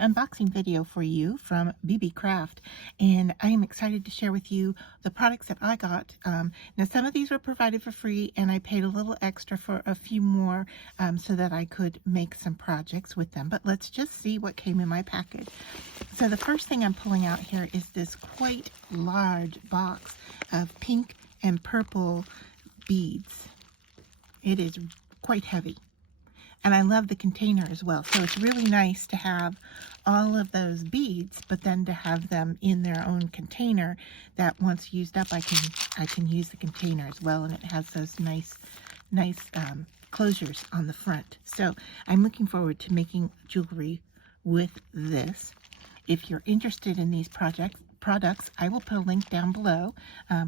unboxing video for you from Beebeecraft, and I am excited to share with you the products that I got. Now some of these were provided for free, and I paid a little extra for a few more so that I could make some projects with them. But let's just see what came in my package. So the first thing I'm pulling out here is this quite large box of pink and purple beads. It is quite heavy. And I love the container as well. So it's really nice to have all of those beads, but then to have them in their own container that once used up, I can use the container as well. And it has those nice closures on the front. So I'm looking forward to making jewelry with this. If you're interested in these products, I will put a link down below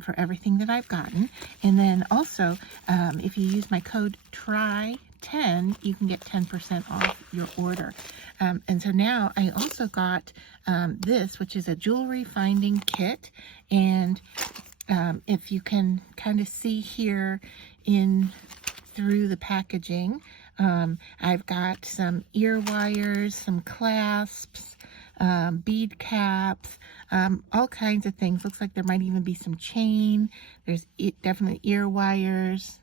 for everything that I've gotten. And then also, if you use my code TRY10, you can get 10% off your order. And so now I also got this, which is a jewelry finding kit. And if you can kind of see here through the packaging, I've got some ear wires, some clasps, bead caps, all kinds of things. Looks like there might even be some chain. There's definitely ear wires.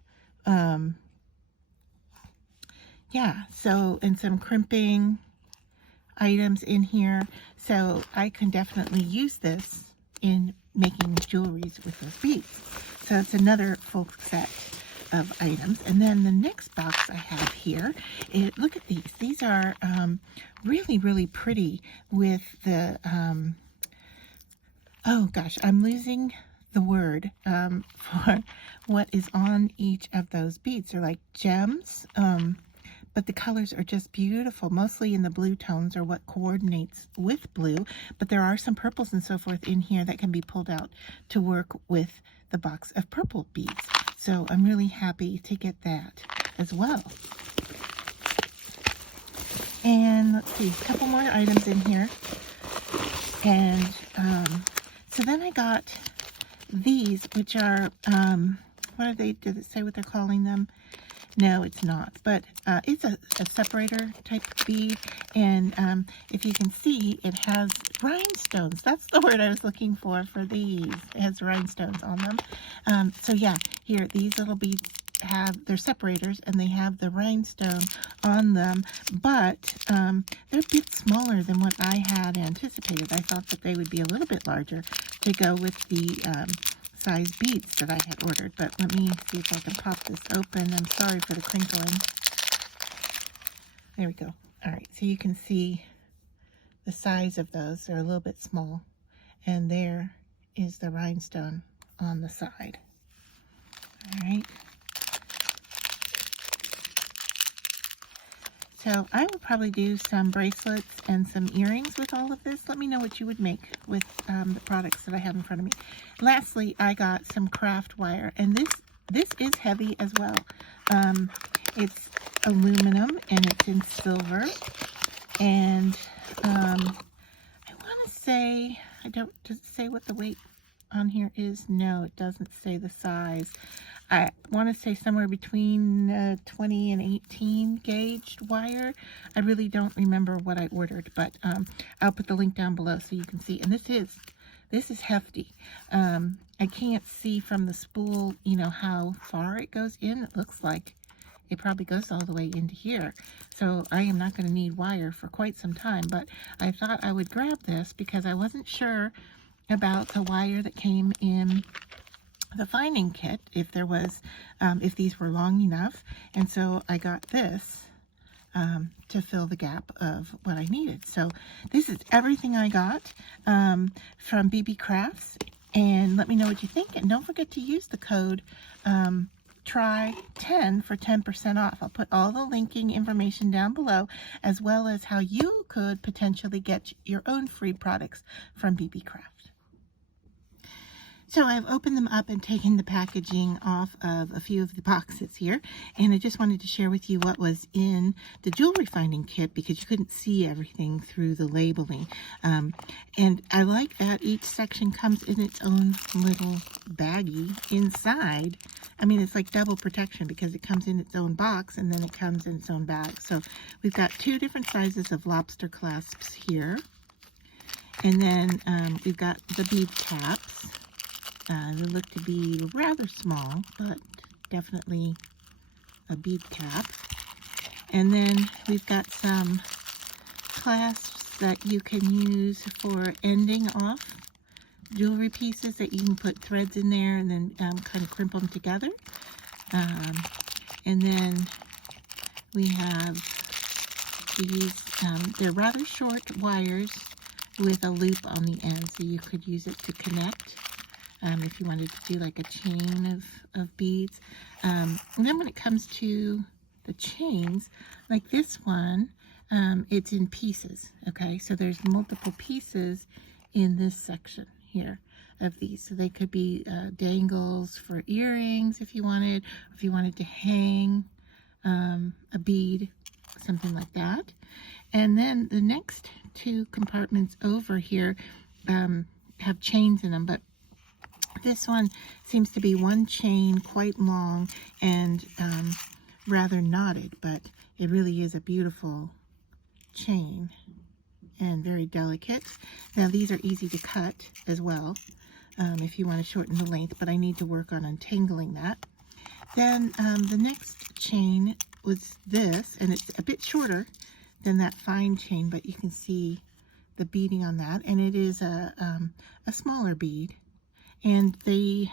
Yeah, so, and some crimping items in here. So I can definitely use this in making jewelries with those beads. So it's another full set of items. And then the next box I have here, look at these. These are really pretty with the, oh gosh, I'm losing the word for what is on each of those beads. They're like gems, but the colors are just beautiful, mostly in the blue tones or what coordinates with blue, but there are some purples and so forth in here that can be pulled out to work with the box of purple beads. So I'm really happy to get that as well. And let's see, a couple more items in here. And so then I got these, which are, what are they, does it say what they're calling them? No, it's not, but it's a separator type bead, and if you can see, it has rhinestones. That's the word I was looking for these. It has rhinestones on them. So yeah, here, these little beads they're separators, and they have the rhinestone on them, but they're a bit smaller than what I had anticipated. I thought that they would be a little bit larger to go with the size beads that I had ordered, but let me see if I can pop this open. I'm sorry for the crinkling. There we go. All right, so you can see the size of those. They're a little bit small, and there is the rhinestone on the side. All right. So I would probably do some bracelets and some earrings with all of this. Let me know what you would make with the products that I have in front of me. Lastly, I got some craft wire, and this is heavy as well. It's aluminum and it's in silver, and I want to say, does it say what the weight on here is? No, it doesn't say the size. I want to say somewhere between 20 and 18 gauged wire. I really don't remember what I ordered, but I'll put the link down below so you can see. And this is hefty. I can't see from the spool, you know, how far it goes in. It looks like it probably goes all the way into here. So I am not going to need wire for quite some time, but I thought I would grab this because I wasn't sure about the wire that came in the finding kit, if there was, if these were long enough. And so I got this to fill the gap of what I needed. So this is everything I got from Beebeecrafts, and let me know what you think. And don't forget to use the code TRY10 for 10% off. I'll put all the linking information down below, as well as how you could potentially get your own free products from Beebeecraft. So So I've opened them up and taken the packaging off of a few of the boxes here, and I just wanted to share with you what was in the jewelry finding kit because you couldn't see everything through the labeling. And I like that each section comes in its own little baggie inside. I mean, it's like double protection because it comes in its own box and then it comes in its own bag. So we've got 2 different sizes of lobster clasps here. And then we've got the bead caps. They look to be rather small, but definitely a bead cap. And then we've got some clasps that you can use for ending off jewelry pieces that you can put threads in there and then kind of crimp them together. And then we have these, they're rather short wires with a loop on the end, so you could use it to connect if you wanted to do like a chain of beads. And then when it comes to the chains, like this one, it's in pieces, okay? So there's multiple pieces in this section here of these. So they could be dangles for earrings if you wanted, or if you wanted to hang a bead, something like that. And then the next 2 compartments over here have chains in them, but this one seems to be one chain, quite long and rather knotted, but it really is a beautiful chain and very delicate. Now these are easy to cut as well if you want to shorten the length, but I need to work on untangling that. Then the next chain was this, and it's a bit shorter than that fine chain, but you can see the beading on that, and it is a smaller bead, and they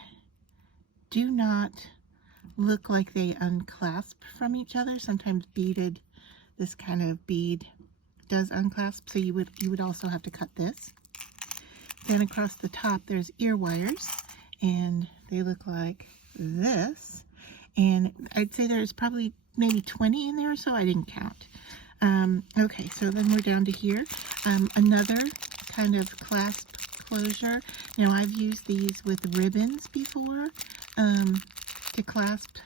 do not look like they unclasp from each other. Sometimes beaded, this kind of bead does unclasp, so you would also have to cut this. Then across the top there's ear wires, and they look like this, and I'd say there's probably maybe 20 in there or so. I didn't count. Okay, so then we're down to here. Another kind of clasp closure. Now I've used these with ribbons before to clasp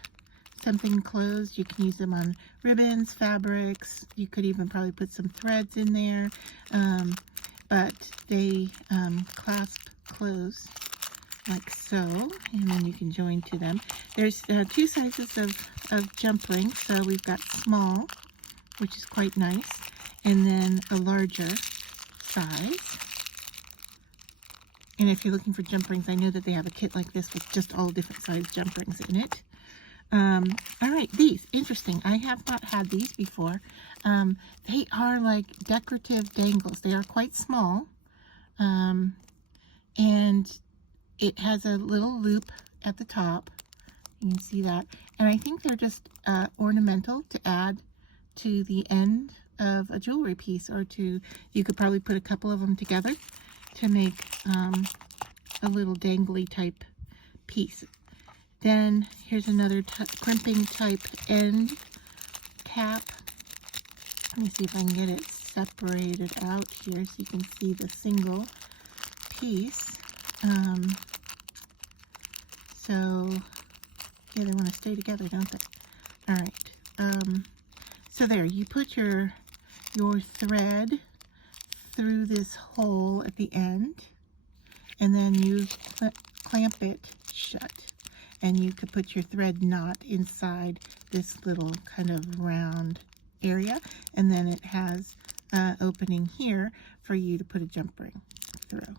something closed. You can use them on ribbons, fabrics. You could even probably put some threads in there, but they clasp close like so, and then you can join to them. There's 2 sizes of jump rings. So we've got small, which is quite nice, and then a larger size. And if you're looking for jump rings, I know that they have a kit like this with just all different size jump rings in it. All right, these, interesting. I have not had these before. They are like decorative dangles. They are quite small, and it has a little loop at the top. You can see that. And I think they're just ornamental to add to the end of a jewelry piece, or you could probably put a couple of them together to make a little dangly type piece. Then here's another crimping type end cap. Let me see if I can get it separated out here so you can see the single piece. So yeah, they want to stay together, don't they? All right. So there, you put your thread through this hole at the end, and then you clamp it shut. And you could put your thread knot inside this little kind of round area, and then it has an opening here for you to put a jump ring through.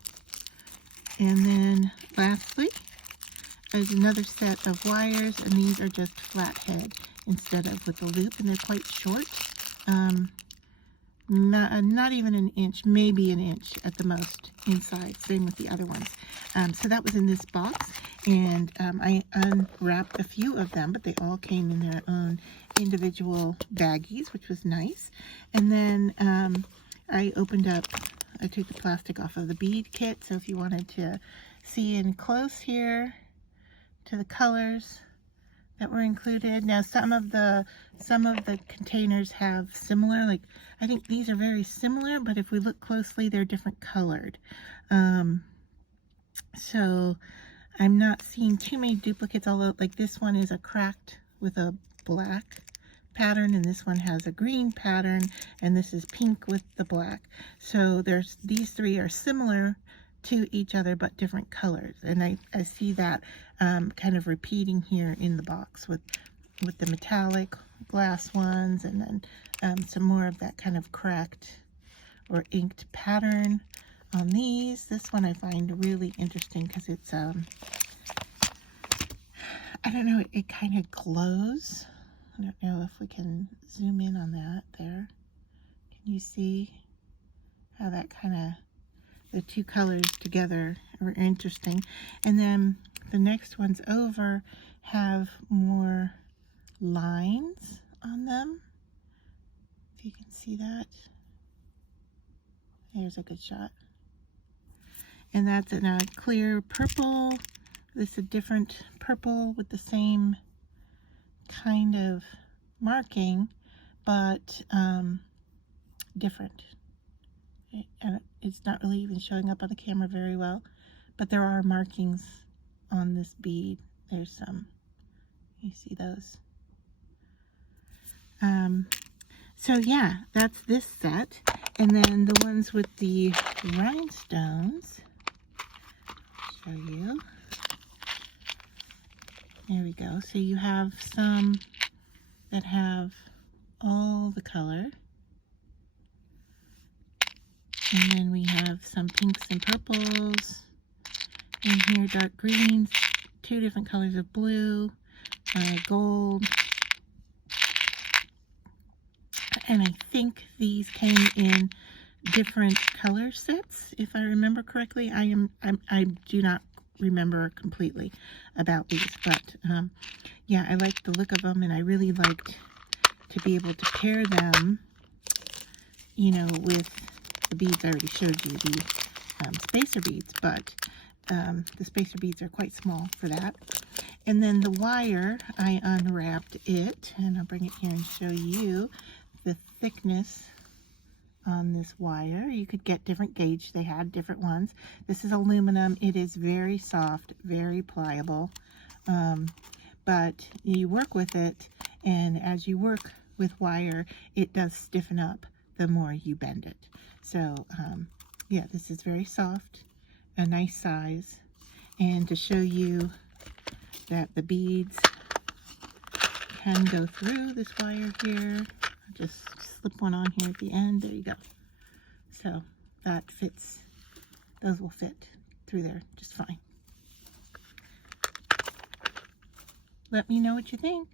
And then lastly, there's another set of wires, and these are just flathead instead of with a loop, and they're quite short. Not even an inch, maybe an inch at the most inside, same with the other ones. So that was in this box, and I unwrapped a few of them, but they all came in their own individual baggies, which was nice. And then I took the plastic off of the bead kit, so if you wanted to see in close here to the colors that were included. Now some of the containers have similar, like I think these are very similar, but if we look closely, they're different colored. So I'm not seeing too many duplicates, although like this one is a cracked with a black pattern, and this one has a green pattern, and this is pink with the black. So there's, these three are similar to each other but different colors, and I see that kind of repeating here in the box with the metallic glass ones, and then some more of that kind of cracked or inked pattern on these. This one I find really interesting because it's I don't know, it kind of glows. I don't know if we can zoom in on that there. Can you see how that kind of, the two colors together are interesting? And then the next ones over have more lines on them. If you can see that. There's a good shot. And that's in a clear purple. This is a different purple with the same kind of marking, but different. And it's not really even showing up on the camera very well, but there are markings on this bead. There's some, you see those. So yeah, that's this set. And then the ones with the rhinestones, I'll show you. There we go. So you have some that have all the color. And then we have some pinks and purples. And here dark greens, two different colors of blue, gold. And I think these came in different color sets, if I remember correctly. I do not remember completely about these, but yeah, I like the look of them, and I really liked to be able to pair them, you know, with the beads. I already showed you the spacer beads, but the spacer beads are quite small for that. And then the wire, I unwrapped it, and I'll bring it here and show you the thickness on this wire. You could get different gauge. They had different ones. This is aluminum. It is very soft, very pliable, but you work with it, and as you work with wire, it does stiffen up the more you bend it. So yeah, this is very soft, a nice size. And to show you that the beads can go through this wire here, I'll just slip one on here at the end. There you go. So that fits, those will fit through there just fine. Let me know what you think.